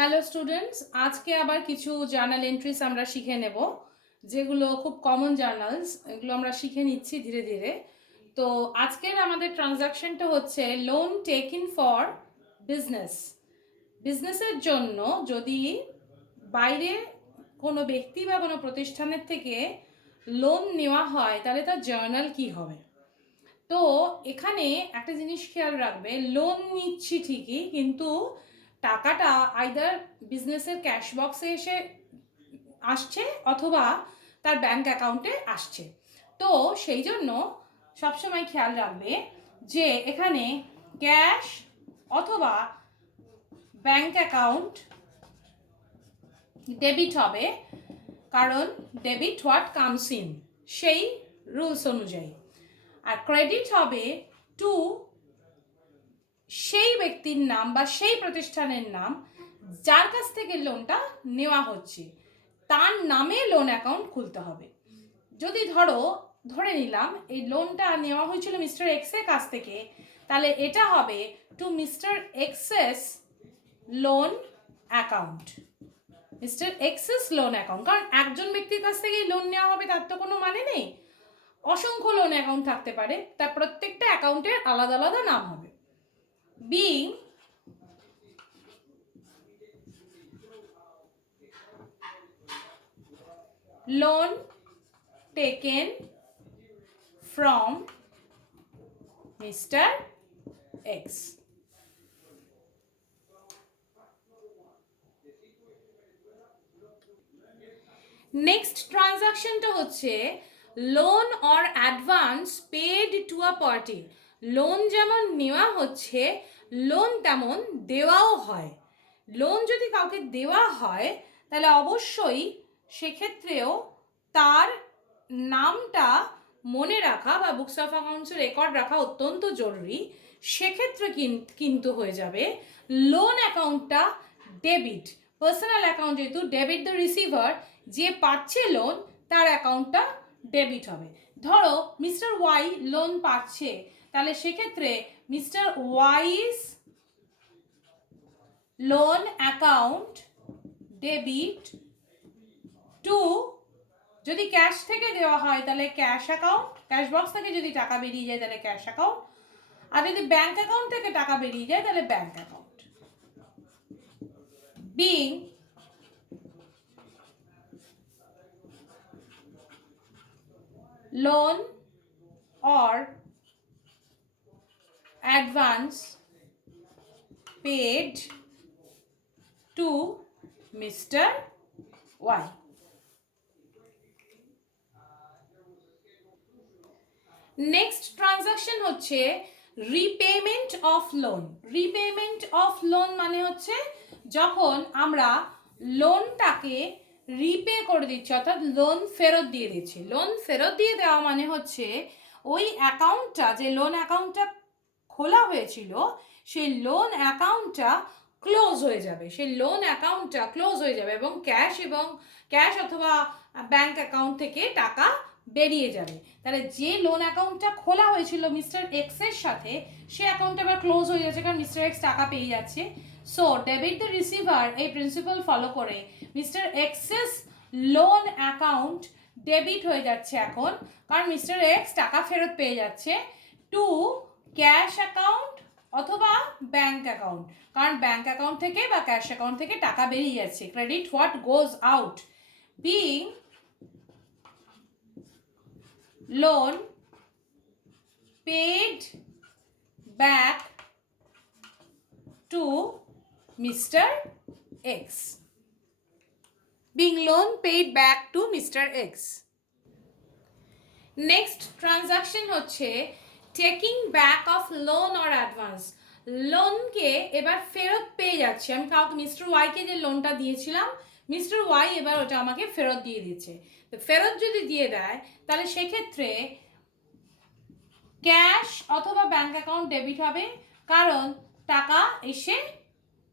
Hello students, আজকে আবার কিছু জার্নাল এন্ট্রিস আমরা শিখে নেব, যেগুলো খুব কমন জার্নালস। এগুলো আমরা শিখে নিচ্ছি ধীরে ধীরে। তো আজকের আমাদের ট্রানজাকশনটা হচ্ছে লোন টেকিং ফর বিজনেস। বিজনেসের জন্য যদি বাইরে কোনো ব্যক্তি বা কোনো প্রতিষ্ঠানের থেকে লোন নেওয়া হয়, তাহলে তার জার্নাল কি হবে। তো এখানে একটা জিনিস খেয়াল রাখবে, লোন নিচ্ছি ঠিকই, কিন্তু টাকাটা আইদার বিজনেসের ক্যাশ বক্সে এসে আসছে অথবা তার ব্যাংক অ্যাকাউন্টে আসছে। তো সেই জন্য সবসময় খেয়াল রাখবে যে এখানে ক্যাশ অথবা ব্যাংক অ্যাকাউন্ট ডেবিট হবে, কারণ ডেবিট হোয়াট কামস ইন, সেই রুলস অনুযায়ী। আর ক্রেডিট হবে টু সেই ব্যক্তির নাম বা সেই প্রতিষ্ঠানের নাম যার কাছ থেকে লোনটা নেওয়া হচ্ছে, তার নামে লোন অ্যাকাউন্ট খুলতে হবে। যদি ধরে নিলাম এই লোনটা নেওয়া হয়েছিল মিস্টার এক্স এর কাছ থেকে, তাহলে এটা হবে to Mr X's loan account. Mr X's loan account, কারণ একজন ব্যক্তির কাছ থেকেই লোন নেওয়া হবে তার তো কোনো মানে নেই। অসংখ্য লোন অ্যাকাউন্ট থাকতে পারে, তার প্রত্যেকটা অ্যাকাউন্টের আলাদা আলাদা নাম হবে। being loan taken from Mr. X. Next ট্রানজাকশনটা হচ্ছে loan or advance paid to a party. Loan যেমন নেওয়া হচ্ছে, লোন তেমন দেওয়াও হয়। লোন যদি কাউকে দেওয়া হয়, তাহলে অবশ্যই সেক্ষেত্রেও তার নামটা মনে রাখা বা বুকস অফ অ্যাকাউন্টসে রেকর্ড রাখা অত্যন্ত জরুরি। সেক্ষেত্রে কিন্তু হয়ে যাবে লোন অ্যাকাউন্টটা ডেবিট। পার্সোনাল অ্যাকাউন্ট যেহেতু, ডেবিট দ্য রিসিভার, যে পাচ্ছে লোন তার অ্যাকাউন্টটা ডেবিট হবে। ধরো মিস্টার ওয়াই লোন পাচ্ছে, তাহলে সেক্ষেত্রে mister Y's loan account debit two, যদি ক্যাশ থেকে দেওয়া হয় তাহলে ক্যাশ অ্যাকাউন্ট, ক্যাশ বক্স থেকে যদি টাকা বেরিয়ে যায় তাহলে ক্যাশ অ্যাকাউন্ট, আর যদি ব্যাংক অ্যাকাউন্ট থেকে টাকা বেরিয়ে যায় তাহলে bank account. Being loan or advance paid to Mr. Y. Next transaction হচ্ছে repayment of loan. Repayment of loan মানে হচ্ছে যখন আমরা লোনটাকে রিপে করে দিচ্ছি, অর্থাৎ লোন ফেরত দিয়ে দিচ্ছি। লোন ফেরত দিয়ে দেওয়া মানে হচ্ছে ওই অ্যাকাউন্টটা, যে লোন অ্যাকাউন্টটা খোলা হয়েছিল, সেই লোন অ্যাকাউন্টটা ক্লোজ হয়ে যাবে। সেই লোন অ্যাকাউন্টটা ক্লোজ হয়ে যাবে এবং ক্যাশ অথবা ব্যাংক অ্যাকাউন্ট থেকে টাকা বেরিয়ে যাবে। তাহলে যে লোন অ্যাকাউন্টটা খোলা হয়েছিল মিস্টার এক্স এর সাথে, সে অ্যাকাউন্টটা আবার ক্লোজ হয়ে যাচ্ছে, কারণ মিস্টার এক্স টাকা পেয়ে যাচ্ছে। সো ডেবিট দ্য রিসিভার, এই প্রিন্সিপাল ফলো করে Mr X's loan account debit হয়ে যাচ্ছে এখন, কারণ মিস্টার এক্স টাকা ফেরত পেয়ে যাচ্ছে, টু ক্যাশ অ্যাকাউন্ট অথবা ব্যাংক অ্যাকাউন্ট, কারণ ব্যাংক অ্যাকাউন্ট থেকে বা ক্যাশ অ্যাকাউন্ট থেকে টাকা বেরিয়ে যাচ্ছে। Credit what goes out, being loan paid back to Mr. X. Being loan paid back to Mr. X. Next transaction হচ্ছে taking back of loan or advance. লোনকে এবার ফেরত পেয়ে যাচ্ছে। আমি কাউকে মিস্টার ওয়াইকে যে লোনটা দিয়েছিলাম, মিস্টার ওয়াই এবার ওটা আমাকে ফেরত দিয়ে দিচ্ছে। তো ফেরত যদি দিয়ে দেয়, তাহলে সেক্ষেত্রে ক্যাশ অথবা ব্যাংক অ্যাকাউন্ট ডেবিট হবে, কারণ টাকা এসে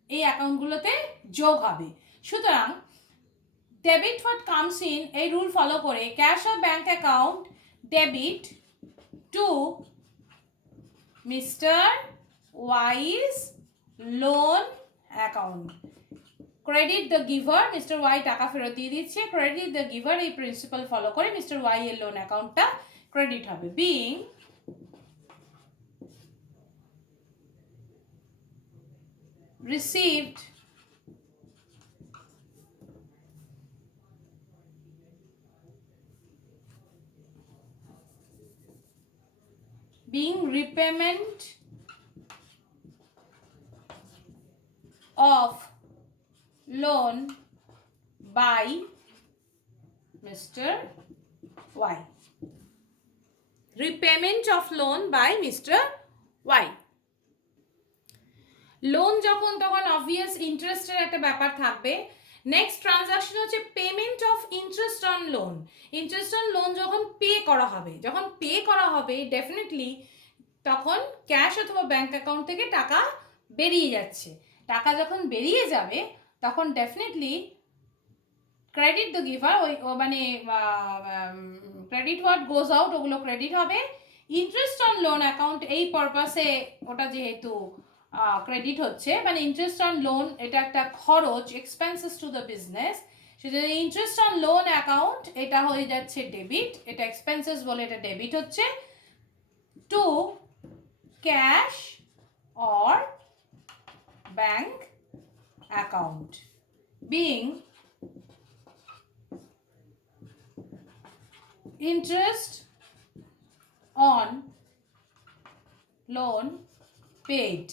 এই অ্যাকাউন্টগুলোতে যোগ হবে। সুতরাং ডেবিট হোয়াট কামস ইন, এই রুল ফলো করে cash or bank account debit to Mr Y's loan account. Credit the giver, Mr Y টাকা ফেরত দিয়ে দিচ্ছে, ক্রেডিট দ্য গিভার এই প্রিন্সিপাল ফলো করে মিস্টার ওয়াই এর লোন অ্যাকাউন্টটা ক্রেডিট হবে। Being received being repayment of loan by Mr. Y. Repayment of loan by Mr. Y. Loan যখন তখন অবভিয়াস ইন্টারেস্টের একটা ব্যাপার থাকবে। নেক্সট ট্রানজাকশন হচ্ছে payment of interest on loan. Interest on loan যখন পে করা হবে, ডেফিনেটলি তখন ক্যাশ অথবা ব্যাংক অ্যাকাউন্ট থেকে টাকা বেরিয়ে যাচ্ছে। টাকা যখন বেরিয়ে যাবে তখন ডেফিনেটলি ক্রেডিট দ্য গিভার, ওই মানে ক্রেডিট হোয়াট গোজ আউট ওগুলো ক্রেডিট হবে। ইন্টারেস্ট অন লোন অ্যাকাউন্ট এই পারপাসে ওটা যেহেতু ক্রেডিট হচ্ছে, মানে ইন্টারেস্ট অন লোন এটা একটা খরচ, এক্সপেন্সেস টু দ্য বিজনেস, সেজন্য ইন্টারেস্ট অন লোন অ্যাকাউন্ট এটা হয়ে যাচ্ছে ডেবিট, এটা এক্সপেন্সেস বলে এটা ডেবিট হচ্ছে to cash or bank account. Being interest on loan paid.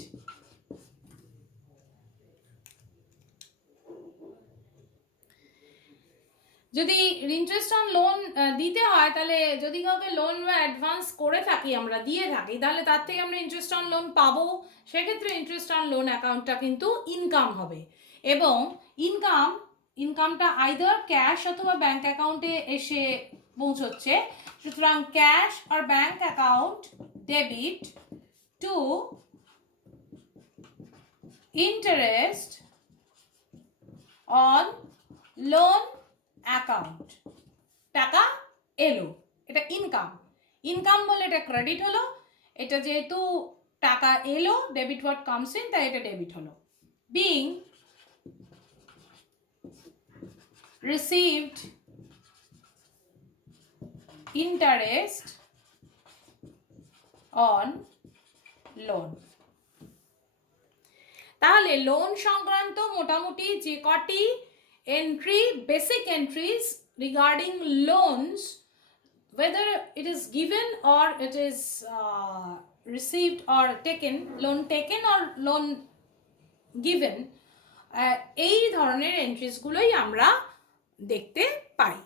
যদি ইন্টারেস্ট অন লোন দিতে হয়, তাহলে যদি কাউকে লোন বা অ্যাডভান্স করে থাকি আমরা দিয়ে থাকি, তাহলে তার থেকে আমরা ইন্টারেস্ট অন লোন পাবো। সেক্ষেত্রে ইন্টারেস্ট অন লোন অ্যাকাউন্টটা কিন্তু ইনকাম হবে, এবং ইনকামটা আইদার ক্যাশ অথবা ব্যাংক অ্যাকাউন্টে এসে পৌঁছচ্ছে। সুতরাং ক্যাশ আর bank account debit to interest on loan account. টাকা এলো, এটা ইনকাম বলে এটা ক্রেডিট হলো। এটা যেহেতু টাকা এলো, ডেবিট হোয়াট কামস ইন, তাই এটা ডেবিট হলো। Being received interest on loan। তাহলে লোন সংক্রান্ত মোটামুটি যে কটি entry, basic entries regarding loans, whether it is given or it is received or taken, loan taken or loan given, এই ধরনের এন্ট্রিজগুলোই আমরা দেখতে পাই।